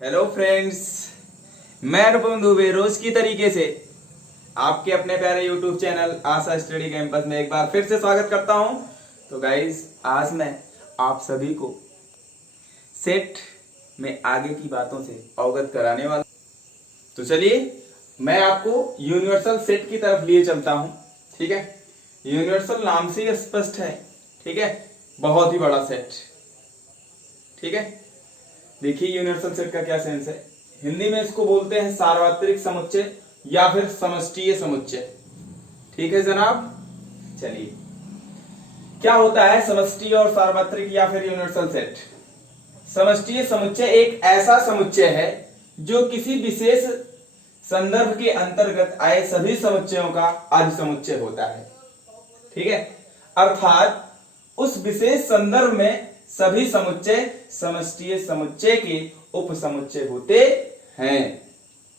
Hello friends, मैं अनुपम दुबे रोज की तरीके से आपके अपने प्यारे यूट्यूब चैनल आशा स्टडी कैंपस में एक बार फिर से स्वागत करता हूं। तो गाइस, आज मैं आप सभी को सेट में आगे की बातों से अवगत कराने वाला। तो चलिए मैं आपको यूनिवर्सल सेट की तरफ लिए चलता हूं। ठीक है, यूनिवर्सल नाम से ही स्पष्ट है। ठीक है, बहुत ही बड़ा सेट। ठीक है, देखिए यूनिवर्सल सेट का क्या सेंस है। हिंदी में इसको बोलते हैं सार्वत्रिक समुच्चय या फिर समष्टीय समुच्चय। ठीक है जनाब, चलिए क्या होता है समष्टीय और सार्वत्रिक या फिर यूनिवर्सल सेट। समष्टीय समुच्चय एक ऐसा समुच्चय है जो किसी विशेष संदर्भ के अंतर्गत आए सभी समुच्चयों का अधिसमुच्चय होता है। ठीक है, अर्थात उस विशेष संदर्भ में सभी समुच्चय समष्टीय समुच्चय के उपसमुच्चय होते हैं।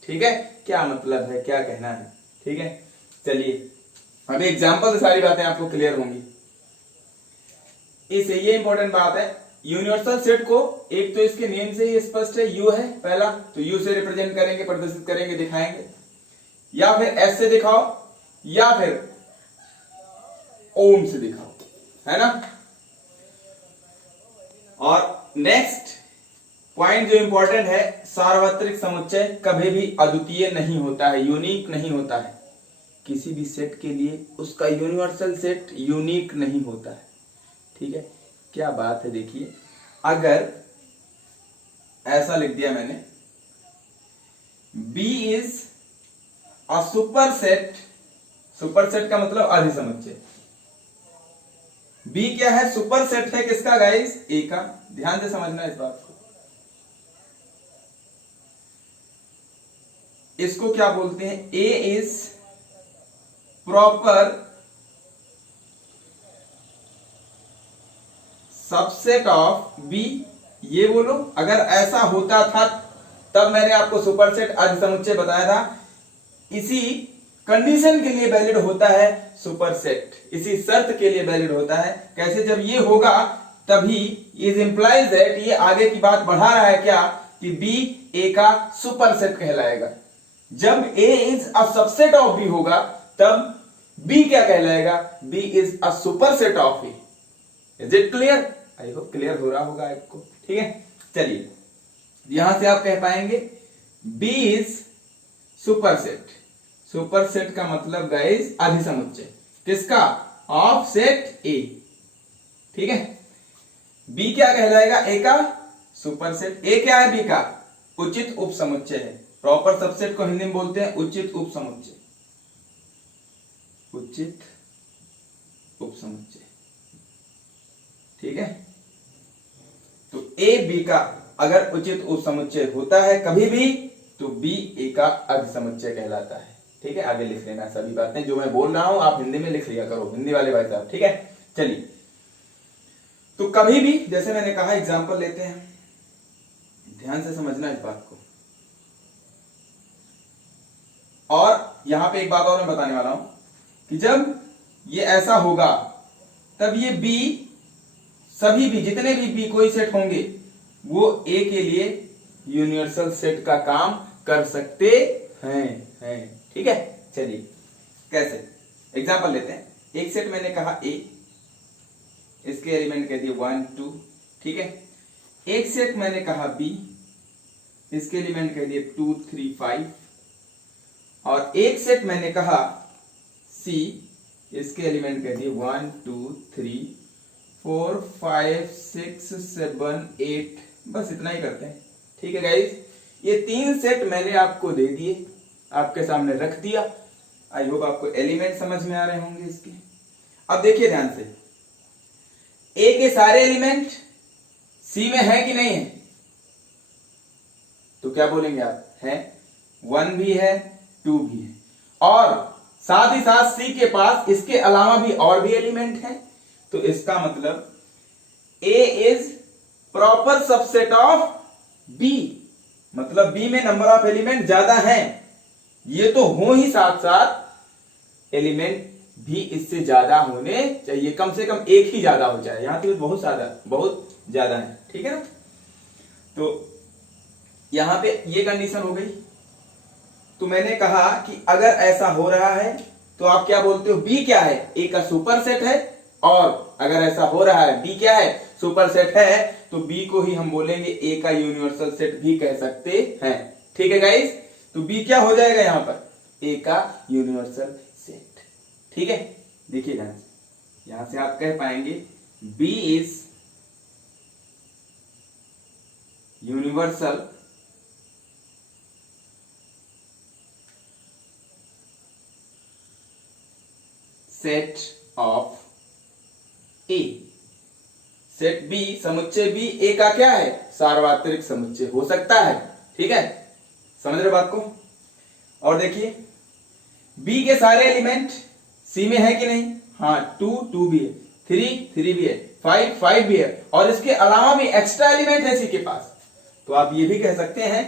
ठीक है, क्या मतलब है, क्या कहना है। ठीक है, चलिए अभी एग्जांपल से सारी बातें आपको क्लियर होंगी। इसे ये इंपॉर्टेंट बात है, यूनिवर्सल सेट को एक तो इसके नेम से ही स्पष्ट है, यू है पहला, तो यू से रिप्रेजेंट करेंगे, प्रदर्शित करेंगे, दिखाएंगे, या फिर एस से दिखाओ या फिर ओम से दिखाओ, है ना। और नेक्स्ट पॉइंट जो इंपॉर्टेंट है, सार्वत्रिक समुच्चय कभी भी अद्वितीय नहीं होता है, यूनिक नहीं होता है। किसी भी सेट के लिए उसका यूनिवर्सल सेट यूनिक नहीं होता है। ठीक है, क्या बात है। देखिए अगर ऐसा लिख दिया मैंने, B is a superset, superset का मतलब अधिसमुच्चय। बी क्या है, सुपर सेट है किसका गाइस, ए का। ध्यान से समझना इस बात को। इसको क्या बोलते हैं, A is proper subset of B. ये बोलो, अगर ऐसा होता था तब मैंने आपको सुपर सेट अधिसमुच्चय बताया था। इसी कंडीशन के लिए वैलिड होता है सुपर सेट, इसी शर्त के लिए वैलिड होता है। कैसे, जब ये होगा तभी इज इंप्लाइज दैट, ये आगे की बात बढ़ा रहा है क्या, कि बी ए का सुपर सेट कहलाएगा। जब A is a subset of B होगा तब बी क्या कहलाएगा, B is a superset of A. Is it clear? I hope clear हो रहा होगा आपको। ठीक है, चलिए यहां से आप कह पाएंगे B is superset. Superset का मतलब गाइस अधिसमुच्चय किसका, ऑफ सेट ए। ठीक है, बी क्या कहलाएगा, ए का सुपर सेट। ए क्या है, बी का उचित उपसमुच्चय है। प्रॉपर सबसेट को हिंदी में बोलते हैं उचित उपसमुच्चय, उचित उपसमुच्चय। ठीक है, तो ए बी का अगर उचित उपसमुच्चय होता है कभी भी, तो बी ए का अधिसमुच्चय कहलाता है। ठीक है, आगे लिख लेना सभी बातें जो मैं बोल रहा हूं, आप हिंदी में लिख लिया करो, हिंदी वाले भाई साहब। ठीक है, चलिए तो कभी भी, जैसे मैंने कहा एग्जांपल लेते हैं, ध्यान से समझना इस बात को। और यहां पे एक बात और मैं बताने वाला हूं कि जब ये ऐसा होगा तब ये बी, सभी भी जितने भी बी कोई सेट होंगे वो ए के लिए यूनिवर्सल सेट का काम कर सकते हैं। ठीक है, चलिए कैसे, एग्जांपल लेते हैं। एक सेट मैंने कहा ए, इसके एलिमेंट कह दिए 1 2। ठीक है, एक सेट मैंने कहा बी, इसके एलिमेंट कह दिए 2 3 5। और एक सेट मैंने कहा सी, इसके एलिमेंट कह दिए 1 2 3 4 5 6 7 8। बस इतना ही करते हैं। ठीक है गाइस, ये तीन सेट मैंने आपको दे दिए, आपके सामने रख दिया। आई होप आपको एलिमेंट समझ में आ रहे होंगे इसके। अब देखिए ध्यान से, ए के सारे एलिमेंट सी में है कि नहीं है, तो क्या बोलेंगे आप, है। 1 भी है, 2 भी है, और साथ ही साथ सी के पास इसके अलावा भी और भी एलिमेंट है। तो इसका मतलब A is proper subset of B, मतलब बी में नंबर ऑफ एलिमेंट ज्यादा हैं। ये तो हो ही, साथ साथ एलिमेंट भी इससे ज्यादा होने चाहिए, कम से कम एक ही ज्यादा हो जाए। यहां तो बहुत ज्यादा है। ठीक है ना, तो यहां पे ये कंडीशन हो गई। तो मैंने कहा कि अगर ऐसा हो रहा है तो आप क्या बोलते हो, बी क्या है, ए का सुपर सेट है। और अगर ऐसा हो रहा है, बी क्या है, सुपर सेट है, तो बी को ही हम बोलेंगे ए का यूनिवर्सल सेट भी कह सकते हैं। ठीक है गाइस, तो बी क्या हो जाएगा यहां पर, ए का यूनिवर्सल सेट। ठीक है, देखिए यहां से आप कह पाएंगे B is universal set of A. Set B, समुच्चय बी ए का क्या है, सार्वत्रिक समुच्चय हो सकता है। ठीक है, समझ रहे बात को। और देखिए बी के सारे एलिमेंट सी में है कि नहीं, हाँ 2 भी है, 3 भी है, 5 भी है, और इसके अलावा भी एक्स्ट्रा एलिमेंट है सी के पास। तो आप ये भी कह सकते हैं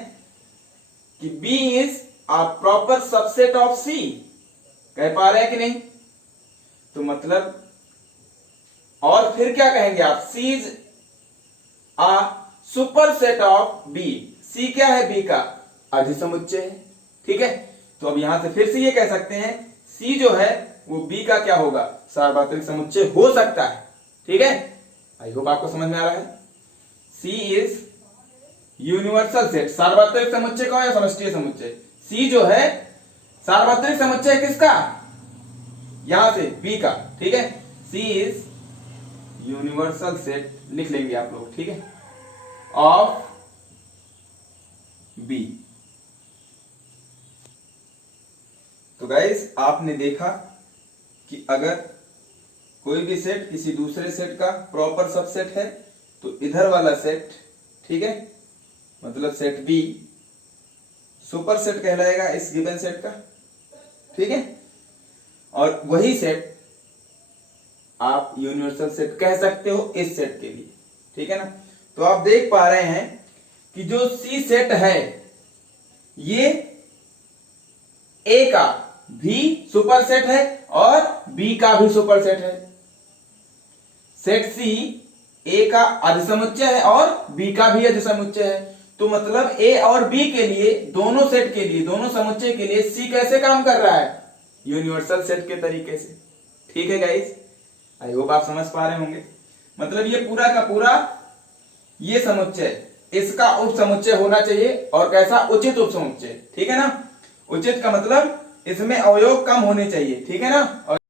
कि B is a proper subset of C. कह पा रहे हैं कि नहीं, तो मतलब और फिर क्या कहेंगे आप, C is a superset of B. C क्या है, बी का अधिसमुच्चय है। ठीक है, तो अब यहां से फिर से ये कह सकते हैं सी जो है वो बी का क्या होगा, सार्वत्रिक समुच्चय हो सकता है। ठीक है, आई होप आपको समझ में आ रहा है। सी इज यूनिवर्सल सेट, सार्वत्रिक समुच्चय का या समष्टीय समुच्चय, सी जो है सार्वत्रिक समुच्चय किसका, यहां से बी का। ठीक है, सी इज यूनिवर्सल सेट लिख लेंगे आप लोग। ठीक है, ऑफ बी। तो गाइस आपने देखा कि अगर कोई भी सेट किसी दूसरे सेट का प्रॉपर सबसेट है तो इधर वाला सेट, ठीक है, मतलब सेट बी सुपर सेट कहलाएगा इस गिवन सेट का। ठीक है, और वही सेट आप यूनिवर्सल सेट कह सकते हो इस सेट के लिए। ठीक है ना, तो आप देख पा रहे हैं कि जो सी सेट है ये ए का भी सुपर सेट है और बी का भी सुपर सेट है। सेट सी ए का अधिसमुच्चय है और बी का भी अधिसमुच्चय है। तो मतलब ए और बी के लिए, दोनों सेट के लिए, दोनों समुच्चय के लिए सी कैसे काम कर रहा है, यूनिवर्सल सेट के तरीके से। ठीक है गाइस, आई होप आप समझ पा रहे होंगे। मतलब ये पूरा का पूरा ये समुच्चय इसका उप समुच्चय होना चाहिए, और कैसा, उचित उप समुच्चय। ठीक है ना, उचित का मतलब इसमें अवयव कम होने चाहिए। ठीक है ना।